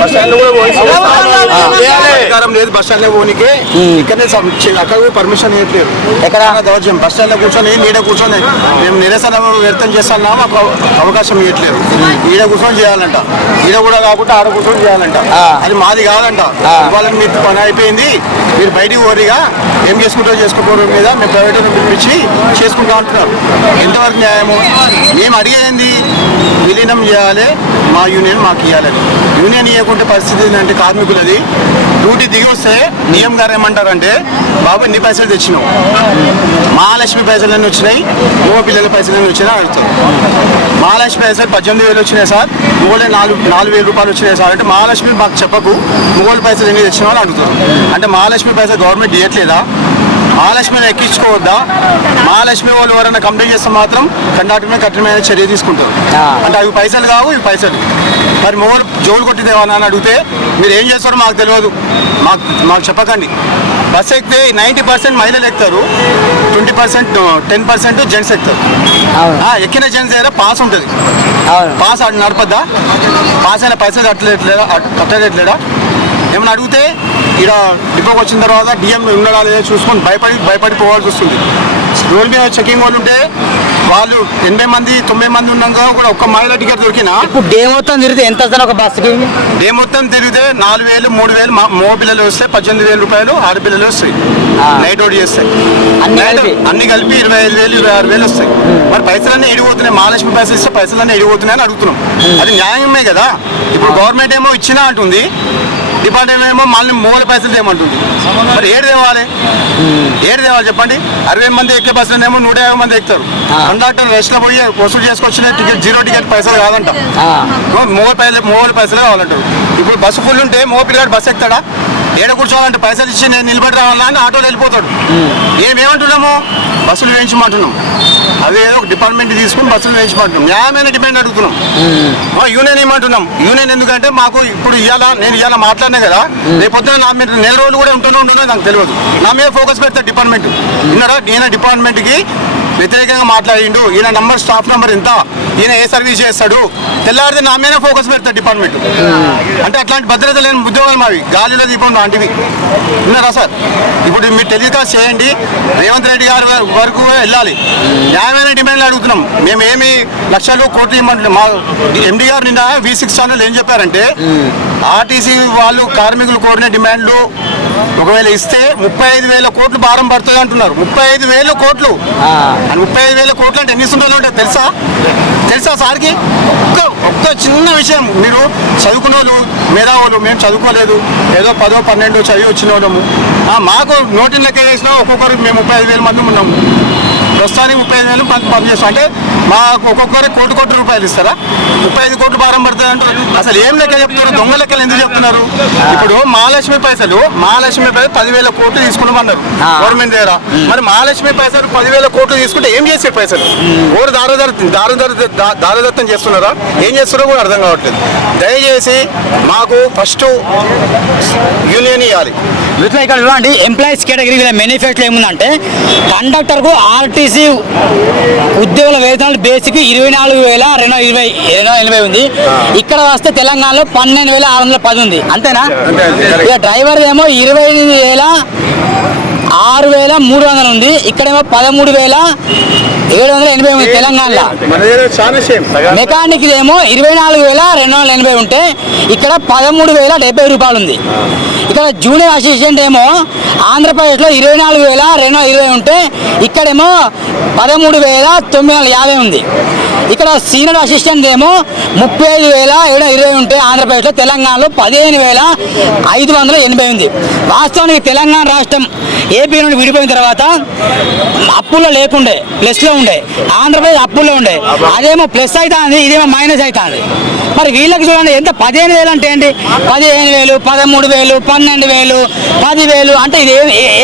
Bus stand కూడా అధికారం లేదు. బస్ స్టాండ్ లో పోనీకి ఇక్కడనే అక్కడ పర్మిషన్ ఇవ్వట్లేదు. ఎక్కడ దౌర్జన్యం బస్ స్టాండ్ లో కూర్చొని నీడ కూర్చొని మేము నిరసన వ్యక్తం చేస్తానా మాకు అవకాశం ఇవ్వట్లేదు. ఈడ కూర్చొని చేయాలంట, ఈడ కూడా కాకుండా ఆడ కూర్చొని చేయాలంట. అది మాది కాదంట. వాళ్ళని మీరు పని అయిపోయింది, మీరు బయటికి పోరిగా ఏం చేసుకుంటారో చేసుకోవడం మీద మేము ప్రైవేట్ పిలిపించి చేసుకుంటా అంటున్నారు. ఎంతవరకు న్యాయము? మేము అడిగేది విలీనం చేయాలి, మా యూనియన్ మాకు ఇవ్వాలని. యూనియన్ ఇవ్వకుంటే పరిస్థితి ఏంటంటే కార్మికులది డ్యూటీ దిగి వస్తే డిఎం గారు ఏమంటారంటే బాబు ఎన్ని పైసలు తెచ్చినావు, మహాలక్ష్మి పైసలన్నీ వచ్చినాయి, మగ పిల్లల పైసలన్నీ వచ్చినాయి అడుగుతారు. మహాలక్ష్మి పైసలు 18,000 వచ్చినాయి సార్, మగోళ్ళే 4,000 రూపాయలు వచ్చినాయి సార్ అంటే మహాలక్ష్మి మాకు చెప్పకు, మగోళ్ళ పైసలు ఎన్ని తెచ్చినావు అని అడుగుతారు. అంటే మహాలక్ష్మి పైసలు గవర్నమెంట్ ఇవ్వట్లేదా? మహాలక్ష్మిని ఎక్కించుకోవద్దా? మహాలక్ష్మి వాళ్ళు ఎవరైనా కంప్లైంట్ చేస్తే మాత్రం కండక్టర్ మీద కఠినమైన చర్య తీసుకుంటారు. అంటే అవి పైసలు కావు, ఇవి పైసలు. మరి మోలు జోలు కొట్టిదేవా అని అడిగితే మీరు ఏం చేస్తారో మాకు తెలియదు, మాకు చెప్పకండి. బస్ ఎక్కితే 90% మహిళలు ఎక్కుతారు, 10% జెంట్స్ ఎక్కుతారు. ఎక్కిన జెంట్స్ దగ్గర పాస్ ఉంటుంది. పాస్ ఆడు నడపద్దా? పాస్ అయిన పైసలు కట్టలేట్లేదా? ఏమన్నా అడిగితే ఇక్కడ డిపోకి వచ్చిన తర్వాత డిఎం ఉన్నాడా లేదా చూసుకొని భయపడి పోవాల్సి వస్తుంది. రోడ్ మీద చెకింగ్ వాళ్ళు ఉంటే వాళ్ళు 80 మంది 90 మంది ఉన్నాక కూడా ఒక్క మహిళ టికెట్ దొరికినా డే మొత్తం తిరిగితే ఎంత ఒక బస్సుకి? డే మొత్తం తిరిగితే 4,000 3,000 మగ పిల్లలు వస్తే 18,000 రూపాయలు, ఆడపిల్లలు వస్తాయి. నైట్ అవుట్ చేస్తాయి అన్ని కలిపి 25,000 26,000 వస్తాయి. మరి పైసలన్నీ ఎడిపోతున్నాయి, మహాలక్ష్మి పైసలు ఇస్తే పైసలన్నీ ఎడిపోతున్నాయి అని అడుగుతున్నాం. అది న్యాయమే కదా. ఇప్పుడు గవర్నమెంట్ ఏమో ఇచ్చినా అంటుంది, డిపార్ట్మెంట్ ఏమో మళ్ళీ మూల పైసలు తేమంటుంది. మరి ఏడు తేవాలి చెప్పండి. 60 మంది ఎక్కే బస్సులోనేమో 150 మంది ఎక్కుతారు. కండక్టర్ రెస్ట్లో పోయి వసూలు చేసుకొచ్చిన టికెట్ 0 టికెట్ పైసలు కాదంట, మూల పైసలే కావాలంటారు. ఇప్పుడు బస్సు ఫుల్ ఉంటే మో పిల్లగాడు బస్సు ఎక్కుతాడా? ఏడ కూర్చోవాలంటే పైసలు ఇచ్చి నేను నిలబడి రావాలా అని ఆటోలో వెళ్ళిపోతాడు. ఏమేమంటున్నాము? బస్సులు వేయించమంటున్నాం. అదే ఒక డిపార్ట్మెంట్ తీసుకుని బస్సులు వేయించమంటున్నాం. న్యాయమైన డిమాండ్ అడుగుతున్నాం. యూనియన్ ఏమంటున్నాం? యూనియన్ ఎందుకంటే మాకు ఇప్పుడు నేను ఇవాళ మాట్లాడినా కదా, రేపొద్దున నా మీద నెల రోజులు కూడా ఉంటుందో నాకు తెలియదు. నా మీద ఫోకస్ పెడతారు డిపార్ట్మెంట్. విన్నారా? ఈయన డిపార్ట్మెంట్కి వ్యతిరేకంగా మాట్లాడిండు, ఈయన స్టాఫ్ నెంబర్ ఎంత, ఈయన ఏ సర్వీస్ చేస్తాడు, తెల్లారితే నా మీద ఫోకస్ పెడతారు డిపార్ట్మెంట్. అంటే అట్లాంటి భద్రత లేని ఉద్యోగాలు మావి, గాలిలో దీపం లాంటివి. విన్నారా సార్? ఇప్పుడు మీరు టెలికాస్ట్ చేయండి, రేవంత్ రెడ్డి గారి వరకు వెళ్ళాలి. న్యాయమైన డిమాండ్లు అడుగుతున్నాం. మేము ఏమి లక్షలు కోట్లు ఇవ్వమంటున్నాం. మా ఎండి గారు నిన్న V6 ఛానల్ ఏం చెప్పారంటే ఆర్టీసీ వాళ్ళు కార్మికులు కోరిన డిమాండ్లు ఒకవేళ ఇస్తే 35,000 కోట్లు భారం పడుతుంది అంటున్నారు. 35,000 కోట్లు. 35,000 కోట్లు అంటే ఎన్ని సుంటాలు ఉంటాయి తెలుసా సార్కి? ఒక్క చిన్న విషయం, మీరు చదువుకున్న వాళ్ళు మేధావులు, మేము చదువుకోలేదు, ఏదో 10వ 12వ చదివి వచ్చిన వాళ్ళము. మాకు నోటి లెక్క వేసినా ఒక్కొక్కరు మేము 35,000 మంది ఉన్నాము. ప్రస్తుతానికి 35,000 పనిచేస్తాం. అంటే మాకు ఒక్కొక్కరికి కోటి రూపాయలు ఇస్తారా? 35 కోట్లు భారం పడుతుంది అంటారు. అసలు ఏం లెక్క చెప్తున్నారు? దొంగ లెక్కలు ఎందుకు చెప్తున్నారు? ఇప్పుడు మహాలక్ష్మి పైసలు 10,000 కోట్లు తీసుకున్నామన్నారు గవర్నమెంట్ దగ్గర. మరి మహాలక్ష్మి పైసలు 10,000 కోట్లు తీసుకుంటే ఏం చేసే పైసలు? ఓరు దారదత్తం చేస్తున్నారా? ఏం చేస్తున్నారో కూడా అర్థం కావట్లేదు. దయచేసి మాకు ఫస్ట్ యూనియన్ ఇవ్వాలి. ఇక్కడ చూడండి, ఎంప్లాయీస్ కేటగిరీ మేనిఫెస్టో ఏముందంటే కండక్టర్కు ఆర్టీసీ ఉద్యోగుల వేతనాలు బేసిక్ 24,280 ఉంది. ఇక్కడ వస్తే తెలంగాణలో 12,610 ఉంది. అంతేనా? ఇక డ్రైవర్ ఏమో 28,6,300 ఉంది. ఇక్కడేమో 13,780 ఉంది తెలంగాణలో. మెకానిక్ ఏమో 24,280 ఉంటే ఇక్కడ 13,070 రూపాయలు ఉంది. ఇక్కడ జూనియర్ అసిస్టెంట్ ఏమో ఆంధ్రప్రదేశ్లో 24,220 ఉంటే ఇక్కడేమో 13,950 ఉంది. ఇక్కడ సీనియర్ అసిస్టెంట్ ఏమో 35,720 ఉంటే ఆంధ్రప్రదేశ్లో, తెలంగాణలో 15,580 ఉంది. వాస్తవానికి తెలంగాణ రాష్ట్రం ఏపీ నుండి విడిపోయిన తర్వాత అప్పుల్లో లేకుండే, ప్లస్లో ఉండే. ఆంధ్రప్రదేశ్ అప్పుల్లో ఉండే, అదేమో ప్లస్ అవుతుంది, ఇదేమో మైనస్ అవుతుంది. మరి వీళ్ళకి చూడండి ఎంత 15,000 అంటే ఏంటి? 15,000, 13,000, 12,000, 10,000 అంటే ఇది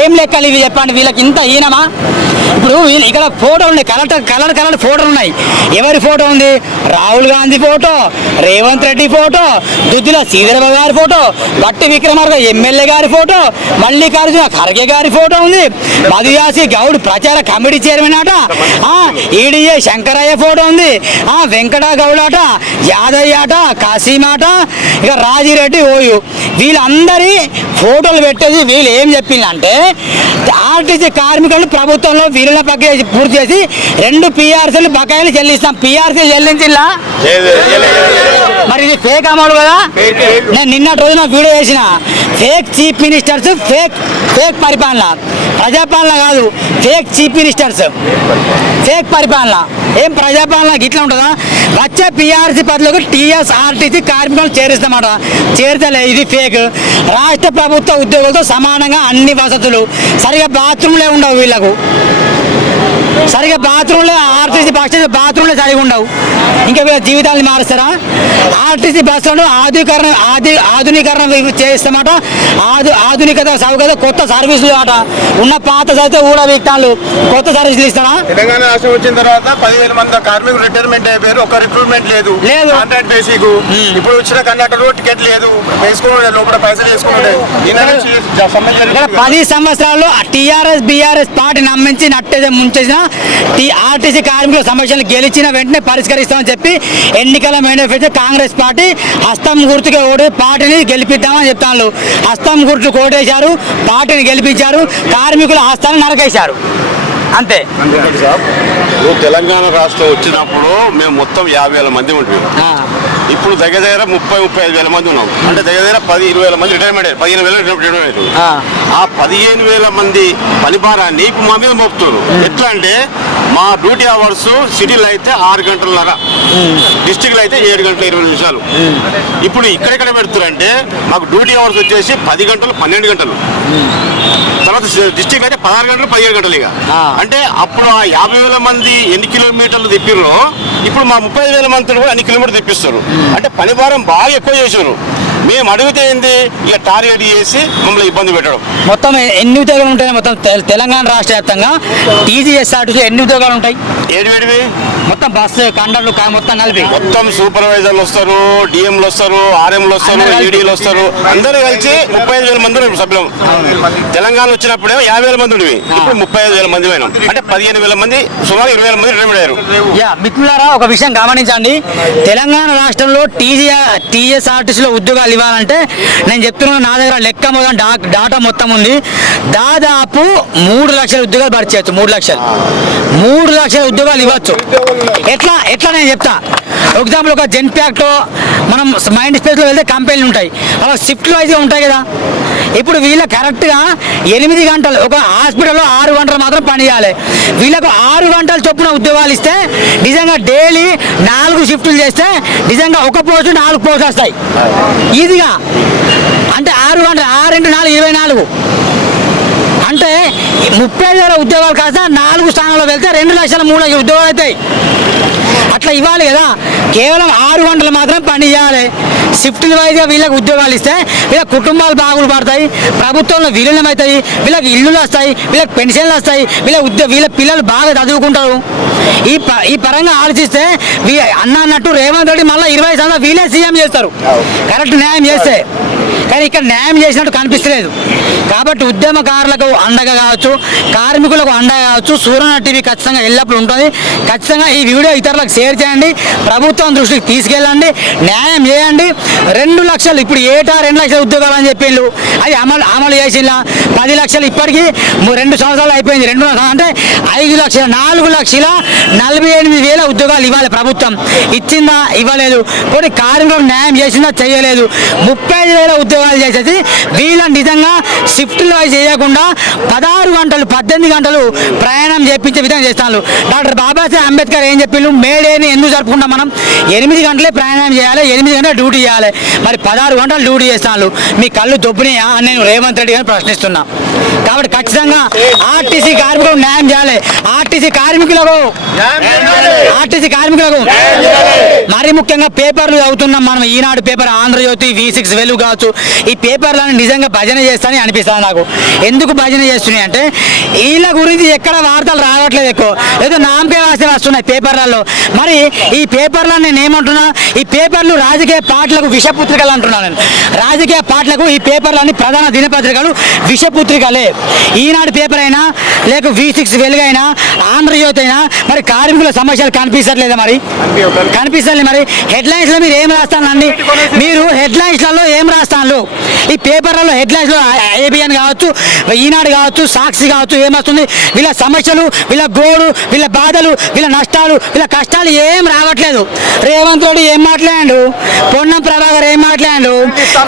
ఏం లెక్కలు ఇవి చెప్పండి? వీళ్ళకి ఇంత హీనమా? ఇప్పుడు ఇక్కడ ఫోటోలు ఉన్నాయి, కలర్ ఫోటోలు ఉన్నాయి. ఎవరు ఎవరి ఫోటో ఉంది? రాహుల్ గాంధీ ఫోటో, రేవంత్ రెడ్డి ఫోటో, దుద్దిల శ్రీధరబాబు గారి ఫోటో, బట్టి విక్రమార్క ఎమ్మెల్యే గారి ఫోటో, మల్లికార్జున ఖర్గే గారి ఫోటో ఉంది, మధుయాసి గౌడ్ ప్రచార కమిటీ చైర్మన్ అట, ఈడిఏ శంకరయ్య ఫోటో ఉంది, వెంకట గౌడ్ అట, యాదయ్య అట, కాసీం అట, ఇక రాజిరెడ్డి ఓయు, వీళ్ళందరి ఫోటోలు పెట్టేసి వీళ్ళు ఏం చెప్పిందంటే ఆర్టీసీ కార్మికులు ప్రభుత్వంలో వీళ్ళ ప్రక్రియ పూర్తి చేసి 2 PRCలు బకాయిలు చెల్లిస్తాం. PRC చెల్లించిలా? మరి ఇది ఫేక్ అమౌంట్ కదా. నేను నిన్నటి రోజున వీడియో చేసిన ఫేక్ చీఫ్ మినిస్టర్స్, ఫేక్ పరిపాలన, ప్రజాపాలన కాదు, ఫేక్ చీఫ్ మినిస్టర్స్, ఫేక్ పరిపాలన. ఏం ప్రజాపాలన ఇట్లా ఉంటుందా? వచ్చే PRC పద్ధతులకు TSRTC కార్మికులను చేరుస్తామాట, చేర్చలే, ఇది ఫేక్. రాష్ట్ర ప్రభుత్వ ఉద్యోగులతో సమానంగా అన్ని వసతులు, సరిగా బాత్రూమ్లే ఉండవు వీళ్ళకు, సరిగా బాత్రూమ్లో ఆర్టీసీ బస్సు బాత్రూమ్లో సరిగా ఉండవు. ఇంకా వీళ్ళ జీవితాన్ని మారుస్తారా? ఆర్టీసీ బస్సులను ఆధునీకరణ చేస్తామట, ఆధునికత సౌకర్యం, కొత్త సర్వీసులు అట, ఉన్న పాత చదివితే కూడా వీక్తాళ్ళు కొత్త సర్వీసులు ఇస్తారా? తెలంగాణ రాష్ట్రం వచ్చిన తర్వాత 10,000 మంది కార్మికులు రిటైర్మెంట్ అయిపోయారు, ఒక రిక్రూట్మెంట్ లేదు, కాంట్రాక్ట్ బేసిక్. ఇప్పుడు వచ్చిన కండక్టర్ టికెట్ లేదు, వేసుకోండి లోపల పైసలు వేసుకోండి. 10 సంవత్సరాల్లో TRS BRS పార్టీ నమ్మించి నట్టేసి ముంచేసిన ఆర్టీసీ కార్మికుల సమస్యలు గెలిచిన వెంటనే పరిష్కరిస్తామని చెప్పి ఎన్నికల మేనిఫెస్టో కాంగ్రెస్ పార్టీ హస్తం గుర్తుగా ఓడి పార్టీని గెలిపిద్దామని చెప్తాను. హస్తం గుర్తు కోటేశారు, పార్టీని గెలిపించారు, కార్మికుల హస్తాన్ని నరకేశారు, అంతే. తెలంగాణ రాష్ట్రం వచ్చినప్పుడు మేము మొత్తం 50,000 మంది ఉంటాం. ఇప్పుడు దగ్గర 30-35,000 మంది ఉన్నాం. అంటే దగ్గర 10-20,000 మంది రిటైర్మెంట్ అయ్యారు, 15,000 రిటైర్మెంట్ అయ్యారు. ఆ 15,000 మంది పనిభారాన్ని ఇప్పుడు మా మీద మోపుతారు. ఎట్లా అంటే మా డ్యూటీ అవర్స్ సిటీలో అయితే 6 గంటలన్నర, డిస్టిక్లో అయితే 7 గంటల 20 నిమిషాలు. ఇప్పుడు ఇక్కడెక్కడ పెడుతున్నారంటే మాకు డ్యూటీ అవర్స్ వచ్చేసి 10 గంటలు 12 గంటలు, తర్వాత డిస్టిక్ అయితే 16 గంటలు 17 గంటలు. ఇక అంటే అప్పుడు ఆ 50,000 మంది ఎన్ని కిలోమీటర్లు తిప్పిర్రో ఇప్పుడు మా 35,000 మంది కూడా అన్ని కిలోమీటర్లు తెప్పిస్తారు. అంటే పని భారం బాగా ఎక్కువ చేశారు. మేము అడిగితే ఏంది ఇక టార్గెట్ చేసి మమ్మల్ని ఇబ్బంది పెట్టడం. మొత్తం ఎన్ని ఉద్యోగాలు ఉంటాయి? మొత్తం తెలంగాణ రాష్ట్ర వ్యాప్తంగా TGSRTC ఎన్ని ఉద్యోగాలు ఉంటాయి? 7 మొత్తం బస్సు కండక్టర్లు మొత్తం కలిపి మొత్తం సూపర్వైజర్లు వస్తారు, DMలు వస్తారు, RMలు వస్తారు, EDలు వస్తారు, అందరూ కలిసి 35,000 మంది సభ్యులం. తెలంగాణ వచ్చినప్పుడే 50,000 మంది ఉండేవి, ఇప్పుడు 35,000 మంది అయినాం. అంటే 15,000 మంది, సుమారు 20,000 మంది రిటైర్మెంట్ అయ్యారు. మిత్రులారా, ఒక విషయం గమనించండి. తెలంగాణ రాష్ట్రంలో TSRTCలో ఉద్యోగాలు ఇవ్వాలంటే నేను చెప్తున్నాను, నా దగ్గర లెక్క మొత్తం డాటా మొత్తం ఉంది. దాదాపు 3 లక్షల ఉద్యోగాలు భర్తీ చేయొచ్చు. 3 లక్షల ఉద్యోగాలు ఇవ్వచ్చు. ఎట్లా నేను చెప్తా. ఎగ్జాంపుల్, ఒక జెన్ప్యాక్ట్ మనం మైండ్ స్పేస్లో వెళ్తే కంపెనీలు ఉంటాయి, అలా షిఫ్ట్లు అయితే ఉంటాయి కదా. ఇప్పుడు వీళ్ళ కరెక్ట్గా 8 గంటలు, ఒక హాస్పిటల్లో 6 గంటలు మాత్రం పని చేయాలి. వీళ్ళకు 6 గంటల చొప్పున ఉద్యోగాలు ఇస్తే నిజంగా డైలీ 4 షిఫ్ట్లు చేస్తే నిజంగా ఒక పోస్టు 4 పోస్టులు వస్తాయి ఈజీగా. అంటే 6 గంటలు 6 × 4 24. అంటే 30,000 ఉద్యోగాలు కాస్త 4 స్థానాల్లో వెళ్తే 2 లక్షల 3 లక్షల ఉద్యోగాలు అవుతాయి. అట్లా ఇవ్వాలి కదా. కేవలం 6 గంటలు మాత్రం పని చేయాలి. షిఫ్ట్లు వైజ్గా వీళ్ళకి ఉద్యోగాలు ఇస్తే వీళ్ళ కుటుంబాలు బాగులు పడతాయి, ప్రభుత్వంలో విలీనం అవుతాయి, వీళ్ళకి ఇల్లులు వస్తాయి, వీళ్ళకి పెన్షన్లు వస్తాయి, వీళ్ళ పిల్లలు బాగా చదువుకుంటారు. ఈ పరంగా ఆలోచిస్తే అన్నట్టు రేవంత్ రెడ్డి మళ్ళీ 20 సంవత్సరాలు వీళ్ళే సీఎం చేస్తారు, కరెక్ట్ న్యాయం చేస్తే. కానీ ఇక్కడ న్యాయం చేసినట్టు కనిపిస్తలేదు. కాబట్టి ఉద్యమకారులకు అండగా కావచ్చు, కార్మికులకు అండగా కావచ్చు, సూర్యన టీవీ ఖచ్చితంగా ఎల్లప్పుడూ ఉంటుంది. ఖచ్చితంగా ఈ వీడియో ఇతరులకు షేర్ చేయండి, ప్రభుత్వం దృష్టికి తీసుకెళ్ళండి, న్యాయం చేయండి. 2 లక్షలు ఇప్పుడు ఏటా 2 లక్షల ఉద్యోగాలు అని చెప్పిండ్రు, అది అమలు చేసిలా. 10 లక్షలు ఇప్పటికీ 2 సంవత్సరాలు అయిపోయింది. 2 అంటే 5 లక్షల 4,48,000 ఉద్యోగాలు ఇవ్వాలి. ప్రభుత్వం ఇచ్చిందా? ఇవ్వలేదు. కొన్ని కార్మికులకు న్యాయం చేసిందా? చేయలేదు. 35,000 ఉద్యోగాలు చేసేసి వీళ్ళ నిజంగా షిఫ్ట్లు వైజ్ చేయకుండా 16 గంటలు 18 గంటలు ప్రయాణం చేయించే విధంగా చేస్తాను. డాక్టర్ బాబాసాహెబ్ అంబేద్కర్ ఏం చెప్పిండు? మేడేని ఎందుకు జరుపుకుంటాం మనం? 8 గంటలే ప్రయాణం చేయాలి, 8 గంటలు డ్యూటీ చేయాలి. మరి 16 గంటలు డ్యూటీ చేస్తాను. మీ కళ్ళు దొబ్బునియా అని నేను రేవంత్ రెడ్డి గారిని ప్రశ్నిస్తున్నా. కాబట్టి ఖచ్చితంగా ఆర్టీసీ కార్మికులకు న్యాయం చేయాలి. ఆర్టీసీ కార్మికులకు మరి ముఖ్యంగా పేపర్లు చదువుతున్నాం మనం. ఈనాడు పేపర్, ఆంధ్రజ్యోతి, V6 వెలుగు కావచ్చు, ఈ పేపర్లను నిజంగా భజన చేస్తానని అనిపిస్తుంది నాకు. ఎందుకు భజన చేస్తున్నాయి అంటే వీళ్ళ గురించి ఎక్కడ వార్తలు రావట్లేదు, ఎక్కువ ఏదో నామకే వాస్తే వస్తున్నాయి పేపర్లలో. మరి ఈ పేపర్లను నేను ఏమంటున్నా, ఈ పేపర్లు రాజకీయ పార్టీలకు విషపుత్రికలు అంటున్నాను నేను. రాజకీయ పార్టీలకు ఈ పేపర్లన్నీ ప్రధాన దినపత్రికలు విషపుత్రికలే. ఈనాడు పేపర్ అయినా లేక V6 వెలుగు అయినా ఆంధ్రజ్యోతి అయినా మరి కార్మికుల సమస్యలు కనిపించట్లేదా? మరి కనిపిస్తలే. మరి హెడ్లైన్స్ లో మీరు ఏం రాస్తానండి? మీరు హెడ్లైన్స్ లలో ఏం రాస్తాను? ఈ పేపర్లలో హెడ్లైన్స్ లో ABN కావచ్చు, ఈనాడు కావచ్చు, సాక్షి కావచ్చు, ఏమొస్తుంది? వీళ్ళ సమస్యలు, వీళ్ళ గోడు, వీళ్ళ బాధలు, వీళ్ళ నష్టాలు, వీళ్ళ కష్టాలు ఏం రావట్లేదు. రేవంత్ రెడ్డి ఏం మాట్లాడాడు, పొన్నం ప్రభాకర్ ఏం మాట్లాడాడు?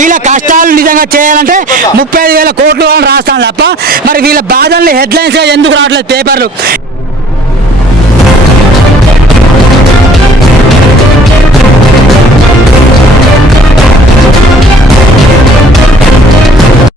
వీళ్ళ కష్టాలు నిజంగా చేయాలంటే 35,000 కోట్లు రాస్తాను తప్ప మరి వీళ్ళ బాధల్ని హెడ్లైన్స్ గా ఎందుకు రావట్లేదు పేపర్లు?